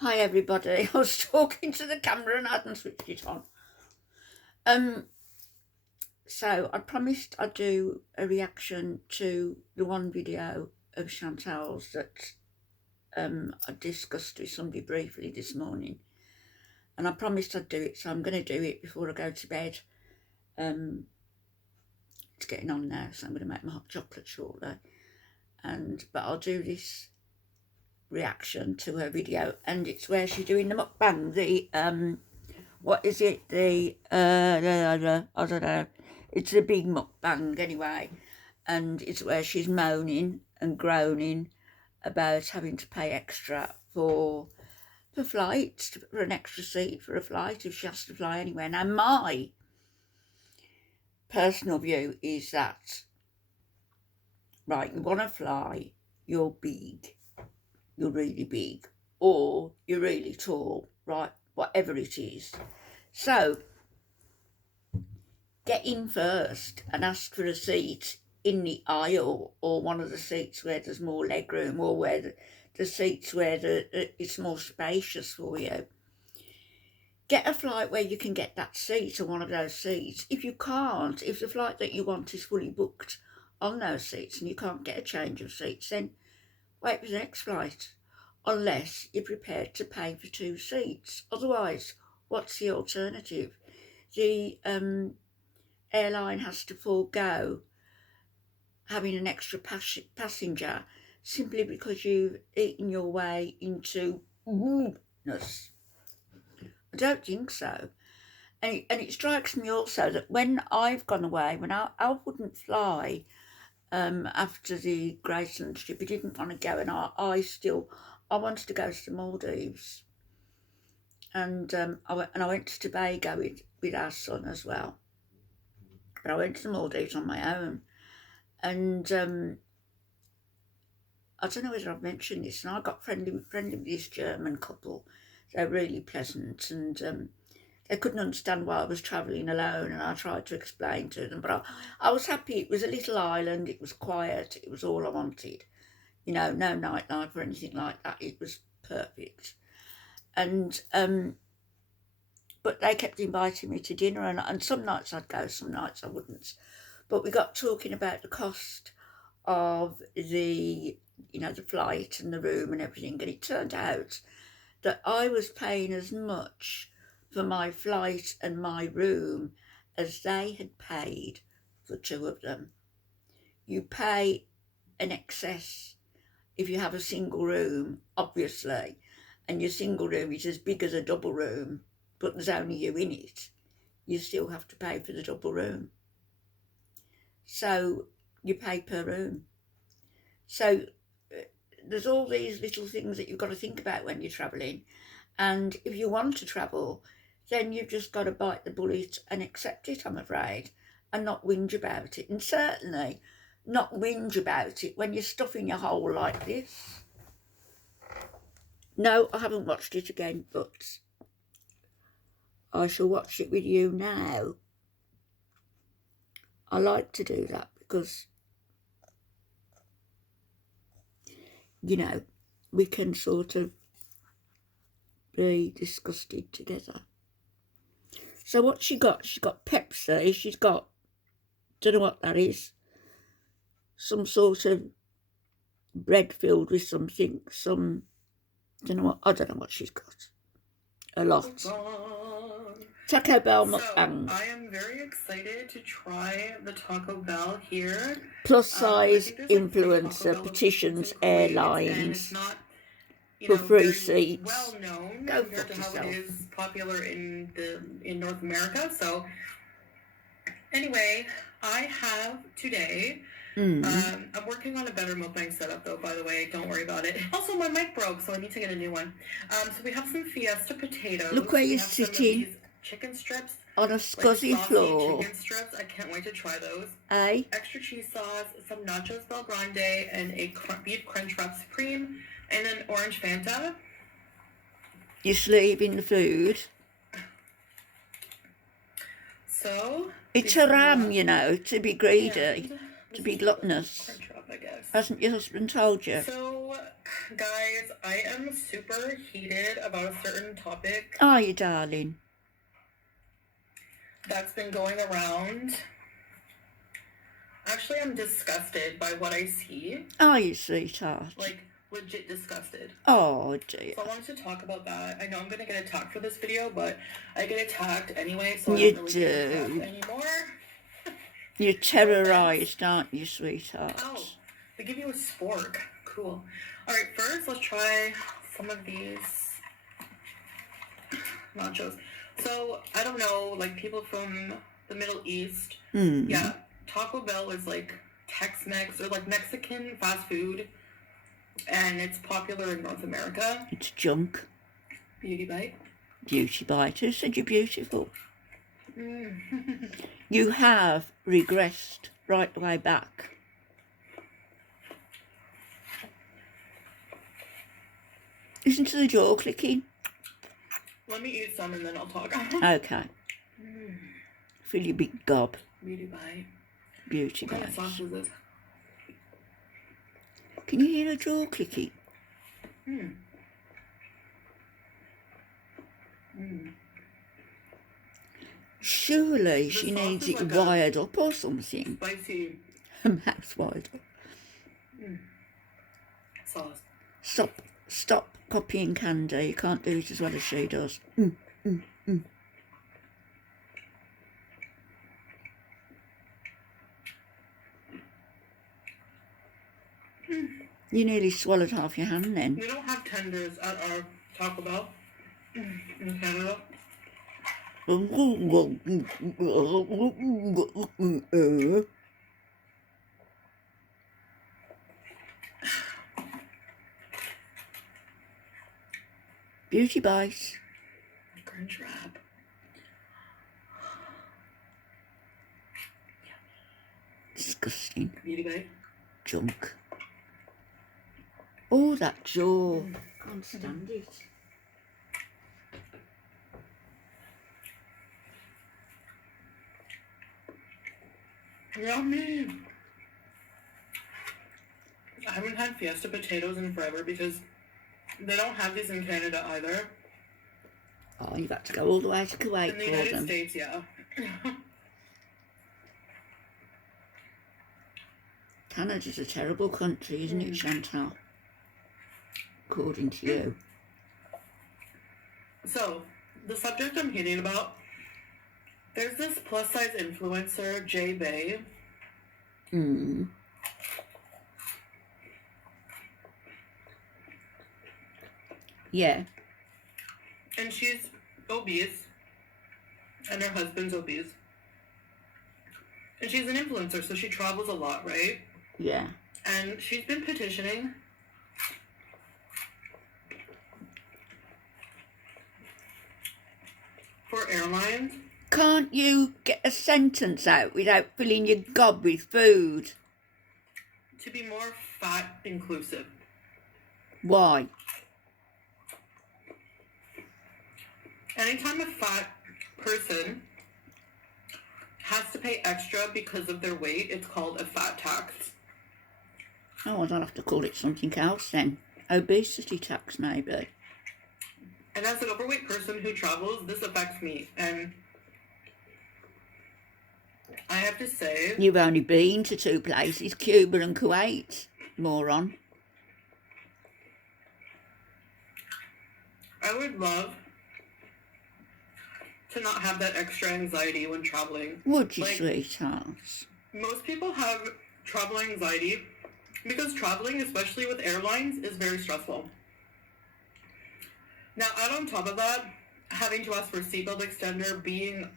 Hi everybody. I was talking to the camera and I hadn't switched it on. So I promised I'd do a reaction to the one video of Chantal's that I discussed with somebody briefly this morning, and I promised I'd do it, so I'm going to do it before I go to bed. It's getting on now, so I'm going to make my hot chocolate shortly, but I'll do this reaction to her video, and it's where she's doing the mukbang, what is it, I don't know, it's a big mukbang anyway, and it's where she's moaning and groaning about having to pay extra for flights, for an extra seat for a flight if she has to fly anywhere. Now my personal view is that, right, you want to fly, you're big, you're really big, or you're really tall, right, whatever it is. So get in first and ask for a seat in the aisle, or one of the seats where there's more leg room, or where the seats where it's more spacious for you. Get a flight where you can get that seat, or one of those seats. If you can't, if the flight that you want is fully booked on those seats and you can't get a change of seats, then wait for the next flight, unless you're prepared to pay for 2 seats. Otherwise, what's the alternative? The airline has to forego having an extra passenger simply because you've eaten your way into woodness. I don't think so. And it strikes me also that when I've gone away, when I wouldn't fly after the Graceland trip, I didn't want to go, and I wanted to go to the Maldives, and I went to Tobago with our son as well. But I went to the Maldives on my own, and I don't know whether I've mentioned this, and I got friendly with this German couple. They're really pleasant, and they couldn't understand why I was travelling alone, and I tried to explain to them, but I was happy. It was a little island, it was quiet, it was all I wanted. You know, no nightlife or anything like that. It was perfect. And but they kept inviting me to dinner, and some nights I'd go, some nights I wouldn't. But we got talking about the cost of the flight and the room and everything, and it turned out that I was paying as much for my flight and my room as they had paid for 2 of them. You pay an excess if you have a single room, obviously, and your single room is as big as a double room, but there's only you in it. You still have to pay for the double room. So you pay per room. So there's all these little things that you've got to think about when you're travelling. And if you want to travel, then you've just got to bite the bullet and accept it, I'm afraid, and not whinge about it. And certainly not whinge about it when you're stuffing your hole like this. No, I haven't watched it again, but I shall watch it with you now. I like to do that because, you know, we can sort of be disgusted together. So what she got? She's got Pepsi, she's got, don't know what that is, some sort of bread filled with something, I don't know what she's got. A lot. Taco Bell mukbang. So, I am very excited to try the Taco Bell here. Plus size influencer petitions airlines for free seats. Well known Go compared to how yourself. it is popular in North America. So anyway, I have today. I'm working on a better mukbang setup, though, by the way. Don't worry about it. Also, my mic broke, so I need to get a new one. So we have some Fiesta potatoes. Look where you're sitting. Chicken strips. On a scuzzy floor. Chicken strips. I can't wait to try those. Extra cheese sauce, some nachos Bel Grande, and a beef crunch wrap supreme, and an orange Fanta. You're sleeving the food. So it's a ram, you know, to be greedy, to be gluttonous. I guess. Hasn't your husband told you? So, guys, I am super heated about a certain topic. Are you, darling? That's been going around. Actually, I'm disgusted by what I see. Are you, sweetheart? Like, legit disgusted. Oh, dear. So I wanted to talk about that. I know I'm going to get attacked for this video, but I get attacked anyway, so You I don't really get attacked do. anymore. You're terrorised, aren't you, sweetheart? Oh, they give you a spork. Cool. Alright, first let's try some of these nachos. So, I don't know, like people from the Middle East. Yeah, Taco Bell is like Tex-Mex or like Mexican fast food. And it's popular in North America. It's junk. Beauty bite. Beauty bite. Who said you're beautiful? You have regressed right the way back. Listen to the jaw clicking. Let me eat some and then I'll talk. Okay. Fill your big gob. Beauty bite. Beauty What kind of bite. sauce is this? Can you hear a jaw clicking? Surely she needs it like wired up or something. Spicy Mouth wired up. sauce. Stop copying Candy. You can't do it as well as she does. You nearly swallowed half your hand then. We don't have tenders at our Taco Bell in Canada. Beauty bite. Crunch wrap. Disgusting. Beauty bite. Junk. Oh, that jaw. Can't stand it. Yummy. I haven't had Fiesta potatoes in forever because they don't have these in Canada either. Oh, you've had to go all the way to Kuwait In the for United them. States, yeah. Canada's a terrible country, isn't it, Chantal? According to you. So, the subject I'm hearing about, there's this plus-size influencer, Jay Bay. Yeah. And she's obese. And her husband's obese. And she's an influencer, so she travels a lot, right? Yeah. And she's been petitioning for airlines. Can't you get a sentence out without filling your gob with food? To be more fat inclusive. Why? Anytime a fat person has to pay extra because of their weight, it's called a fat tax. Oh, I don't have to call it something else then. Obesity tax, maybe. And as an overweight person who travels, this affects me. And I have to say... You've only been to two places, Cuba and Kuwait, moron. I would love to not have that extra anxiety when traveling. Would you, Like, sweetheart? most people have travel anxiety because traveling, especially with airlines, is very stressful. Now, add on top of that, having to ask for a seatbelt extender, being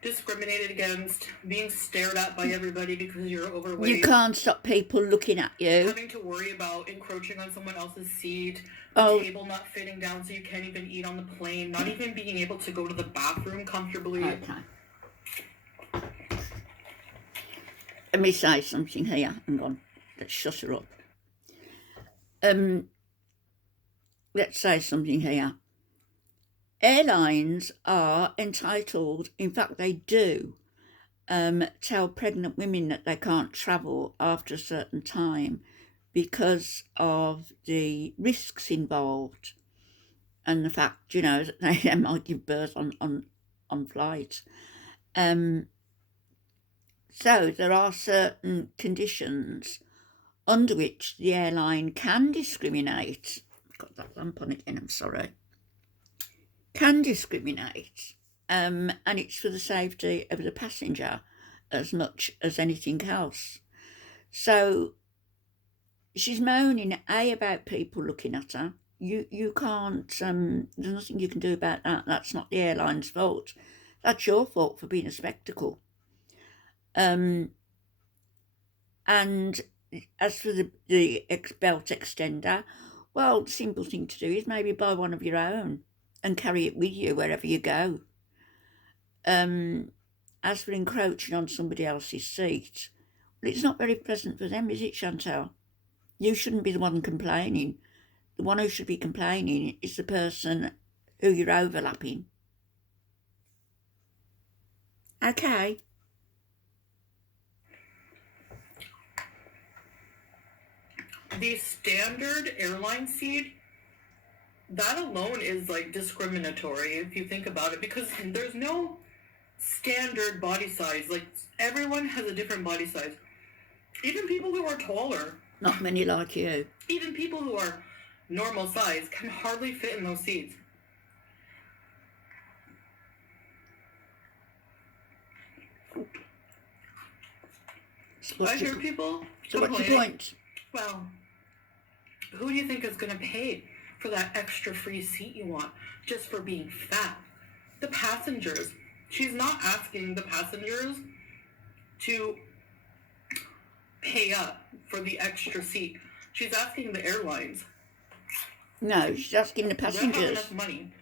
discriminated against, being stared at by everybody because you're overweight. You can't stop people looking at you. Having to worry about encroaching on someone else's seat, the table not fitting down so you can't even eat on the plane, not even being able to go to the bathroom comfortably. Okay. Let me say something here. Hang on. Let's shut her up. Let's say something here. Airlines are entitled, in fact they do, tell pregnant women that they can't travel after a certain time because of the risks involved and the fact, that they might give birth on flights. So there are certain conditions under which the airline can discriminate. I've got that lamp on again, I'm sorry. Can discriminate, and it's for the safety of the passenger as much as anything else. So she's moaning about people looking at her. You can't, there's nothing you can do about that. That's not the airline's fault. That's your fault for being a spectacle. And as for the belt extender, well, the simple thing to do is maybe buy one of your own and carry it with you wherever you go. As for encroaching on somebody else's seat, well, it's not very pleasant for them, is it, Chantal? You shouldn't be the one complaining. The one who should be complaining is the person who you're overlapping. Okay. The standard airline seat, that alone is like discriminatory if you think about it, because there's no standard body size. Like, everyone has a different body size. Even people who are taller. Not many like you. Even people who are normal size can hardly fit in those seats. I hear people So what's your point? Well, who do you think is going to pay for that extra free seat you want just for being fat? The passengers. She's not asking the passengers to pay up for the extra seat. She's asking the airlines. No, she's asking the passengers. They don't have enough money.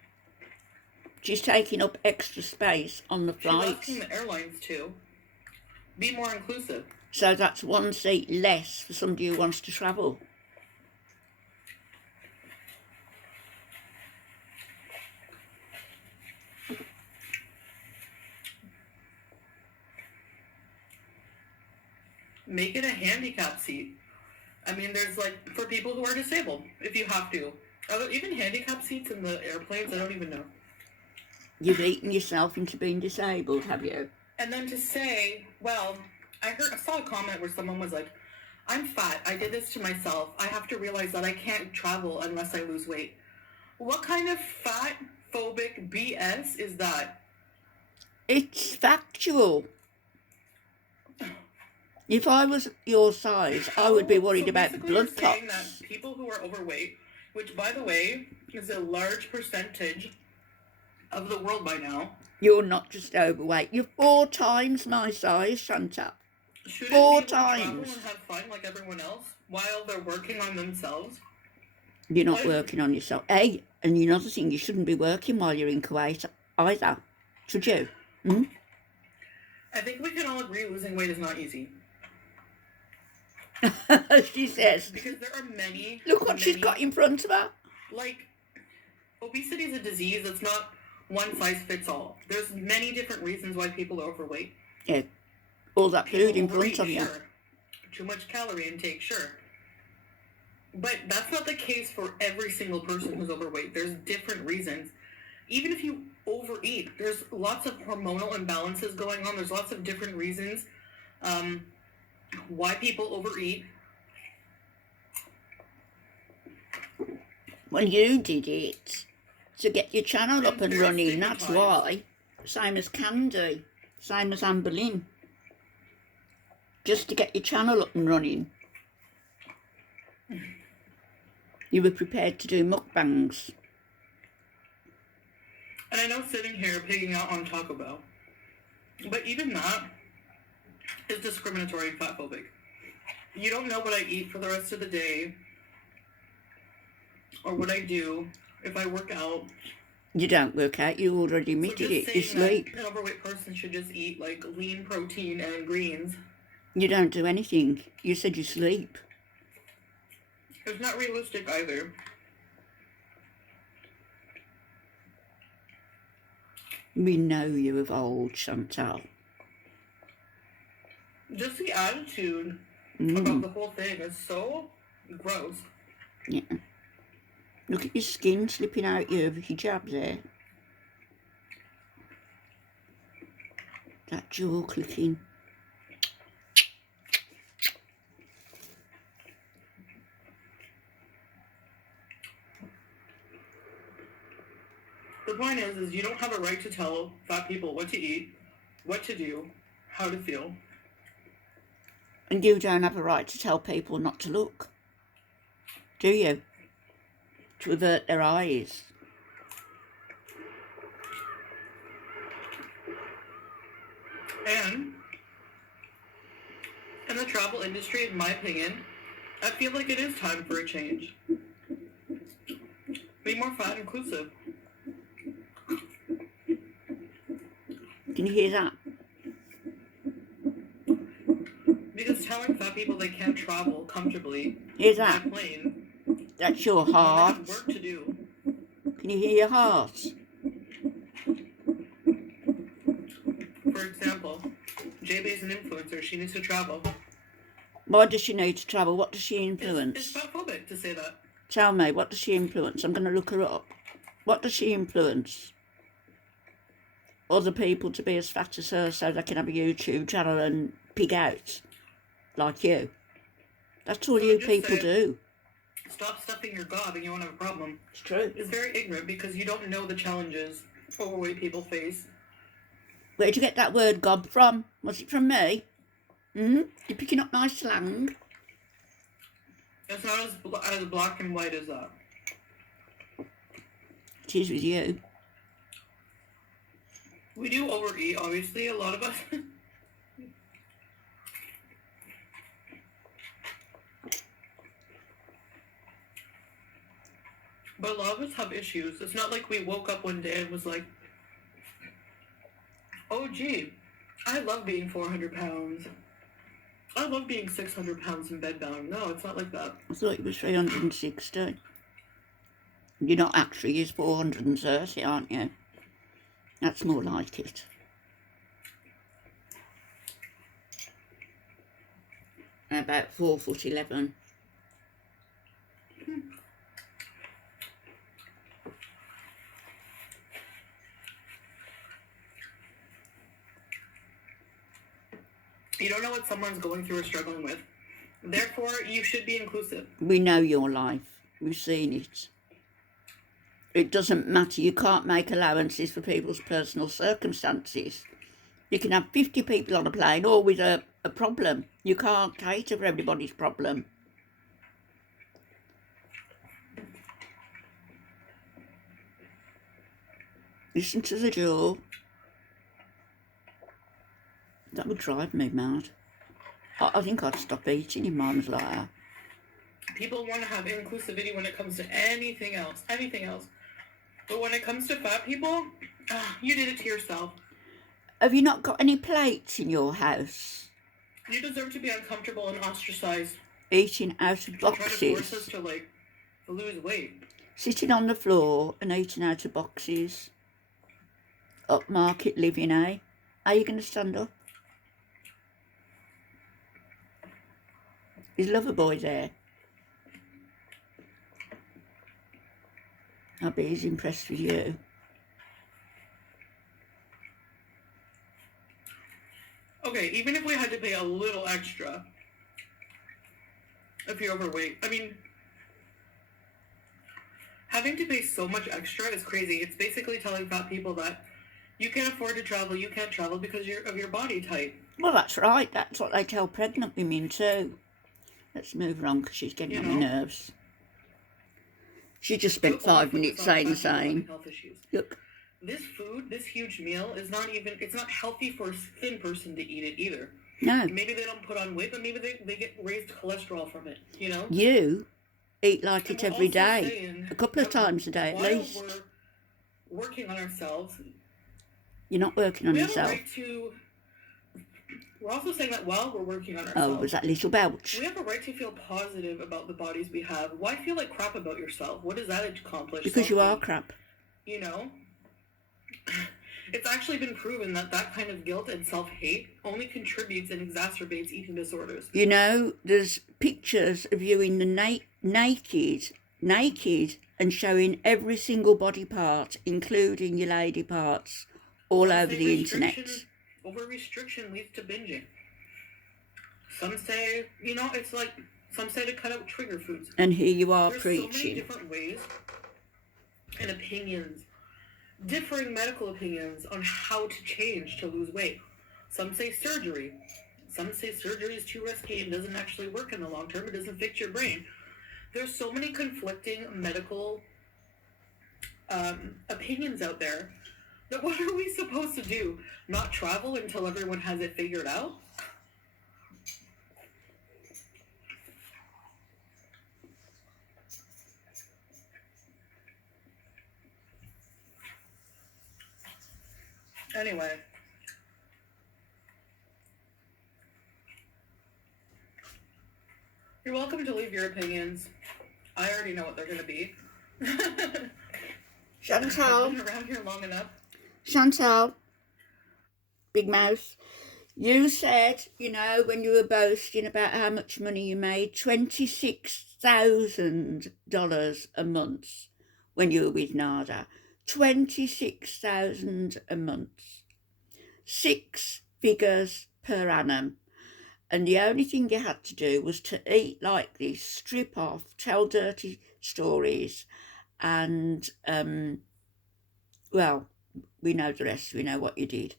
She's taking up extra space on the flights. She's asking the airlines to be more inclusive. So that's one seat less for somebody who wants to travel. Make it a handicap seat. I mean, there's like for people who are disabled, if you have to. Even handicap seats in the airplanes, I don't even know. You've eaten yourself into being disabled, have you? And then to say, well, I saw a comment where someone was like, I'm fat. I did this to myself. I have to realize that I can't travel unless I lose weight. What kind of fat phobic BS is that? It's factual. If I was your size, I would be worried about blood clots. Saying that people who are overweight, which by the way is a large percentage of the world by now. You're not just overweight. You're 4 times my size, Chantal. Shouldn't 4 people travel times. and have fun like everyone else while they're working on themselves? You're not working on yourself. Hey, and another thing, you shouldn't be working while you're in Kuwait either. Should you? I think we can all agree losing weight is not easy. She says. Because there are many... Look what she's got in front of her. Like, obesity is a disease. It's not one size fits all. There's many different reasons why people are overweight. Yeah. All that food in front of you. Sure. Too much calorie intake, sure. But that's not the case for every single person who's overweight. There's different reasons. Even if you overeat, there's lots of hormonal imbalances going on. There's lots of different reasons why people overeat. Well, you did it to get your channel up and running. That's why. Same as Candy. Same as Anne Boleyn. Just to get your channel up and running. You were prepared to do mukbangs. And I know sitting here pigging out on Taco Bell, but even that is discriminatory and fatphobic. You don't know what I eat for the rest of the day, or what I do if I work out. You don't work out, you already admitted it, you sleep. An overweight person should just eat like lean protein and greens. You don't do anything. You said you sleep. It's not realistic either. We know you of old, Chantal. attitude about the whole thing is so gross. Yeah. Look at your skin slipping out your hijab there. That jaw clicking. The point is you don't have a right to tell fat people what to eat, what to do, how to feel. And you don't have a right to tell people not to look, do you? To avert their eyes. And in the travel industry, in my opinion, I feel like it is time for a change. Be more fat inclusive. Can you hear that? Because telling fat people they can't travel comfortably Hear that? by plane, That's your when they heart. have work to do. Can you hear your heart? For example, JB's an influencer. She needs to travel. Why does she need to travel? What does she It's influence? fatphobic to say that. Tell me, what does she influence? I'm going to look her up. What does she influence? Other people to be as fat as her so they can have a YouTube channel and pig out like you. That's all So you just people say, do. Stop stuffing your gob and you won't have a problem. It's true. It's very ignorant because you don't know the challenges overweight people face. Where'd you get that word gob from? Was it from me? You're picking up nice slang. It's not as black and white as that. It is with you. We do overeat, obviously, a lot of us. But a lot of us have issues. It's not like we woke up one day and was like, oh, gee, I love being 400 pounds. I love being 600 pounds in bed bound. No, it's not like that. I thought it was 360. You're not actually, it's 430, aren't you? That's more like it. About 4'11". You don't know what someone's going through or struggling with. Therefore, you should be inclusive. We know your life. We've seen it. It doesn't matter. You can't make allowances for people's personal circumstances. You can have 50 people on a plane, all with a problem. You can't cater for everybody's problem. Listen to the jaw. That would drive me mad. I think I'd stop eating if mine was like that. People want to have inclusivity when it comes to anything else. But when it comes to fat people, you did it to yourself. Have you not got any plates in your house? You deserve to be uncomfortable and ostracized. Eating out of boxes. Trying to force us to, lose weight. Sitting on the floor and eating out of boxes. Upmarket living, eh? Are you going to stand up? Is Loverboy there? I bet he's impressed with you. Okay, even if we had to pay a little extra, if you're overweight, I mean, having to pay so much extra is crazy. It's basically telling fat people that you can't afford to travel, you can't travel because of your body type. Well, that's right. That's what they tell pregnant women too. Let's move on because she's getting on my nerves. She just spent 5 minutes saying the same. Look. This huge meal is it's not healthy for a thin person to eat it either. No. Maybe they don't put on weight, but maybe they get raised cholesterol from it, you know? You eat like it every day. A couple of times a day at least. While we're working on ourselves. You're not working on yourself. We're also saying that while we're working on ourselves. Oh, was that little belch? We have a right to feel positive about the bodies we have. Why feel like crap about yourself? What does that accomplish? Because you are crap. You know? It's actually been proven that that kind of guilt and self-hate only contributes and exacerbates eating disorders. You know, there's pictures of you in the naked, and showing every single body part, including your lady parts, all over the internet. Over-restriction leads to binging. Some say, you know, it's like, some say to cut out trigger foods. And here you are There's preaching. so many different ways and opinions, differing medical opinions on how to change to lose weight. Some say surgery. Some say surgery is too risky and doesn't actually work in the long term. It doesn't fix your brain. There's so many conflicting medical opinions out there that what are we supposed to do? Not travel until everyone has it figured out? Anyway. You're welcome to leave your opinions. I already know what they're going to be. Chantal. I've been around here long enough. Chantal, Big Mouth, you said, you know, when you were boasting about how much money you made, $26,000 a month when you were with Nada. $26,000 a month. 6 figures per annum. And the only thing you had to do was to eat like this, strip off, tell dirty stories, and, well, we know the rest. We know what you did.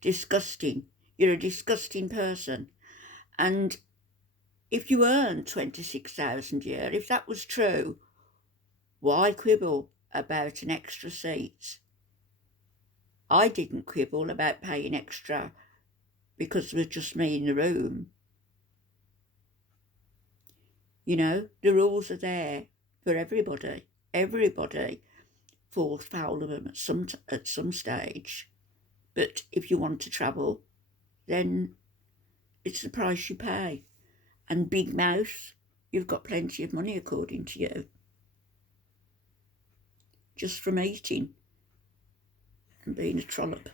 Disgusting. You're a disgusting person. And if you earned 26,000 a year, if that was true, why quibble about an extra seat? I didn't quibble about paying extra because it was just me in the room. You know, the rules are there for everybody. Everybody falls foul of them at some stage. But if you want to travel, then it's the price you pay. And Big Mouth, you've got plenty of money according to you. Just from eating and being a trollop.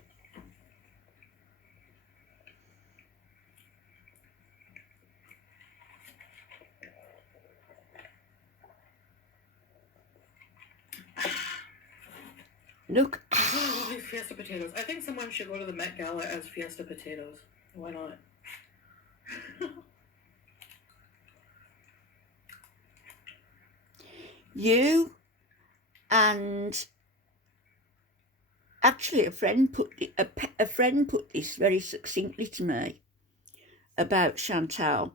Look. Oh, these Fiesta potatoes. I think someone should go to the Met Gala as Fiesta potatoes. Why not? You and actually a friend put this very succinctly to me about Chantal,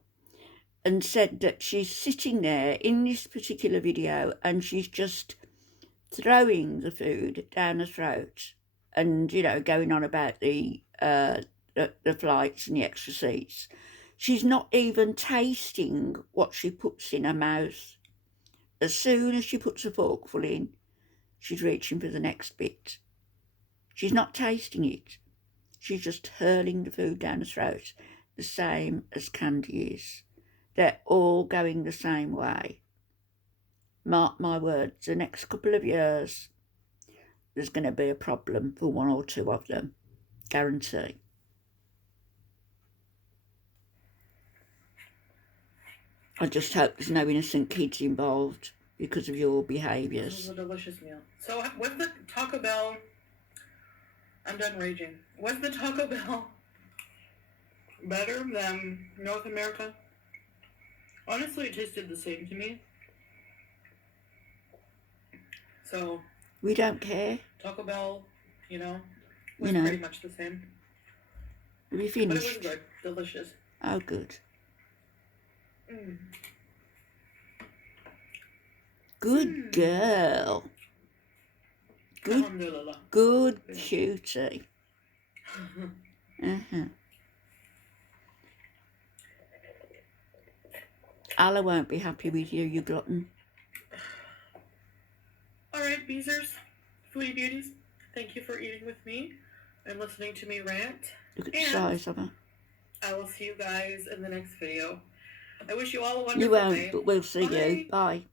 and said that she's sitting there in this particular video and she's just throwing the food down her throat, and, you know, going on about the flights and the extra seats. She's not even tasting what she puts in her mouth. As soon as she puts a forkful in, she's reaching for the next bit. She's not tasting it. She's just hurling the food down her throat, the same as Candy is. They're all going the same way. Mark my words, the next couple of years, there's going to be a problem for 1 or 2 of them. Guarantee. I just hope there's no innocent kids involved because of your behaviours. This is a delicious meal. So was the Taco Bell... I'm done raging. Was the Taco Bell better than North America? Honestly, it tasted the same to me. So... we don't care. Taco Bell, you know, was pretty much the same. We finished. But it was good. Delicious. Oh, good. Mm. Good girl. Good cutie. Allah won't be happy with you, you glutton. Alright, Beezers, Foodie Beauties, thank you for eating with me and listening to me rant. Look at the size of her. I will see you guys in the next video. I wish you all a wonderful day. You won't, but we'll see you. Bye.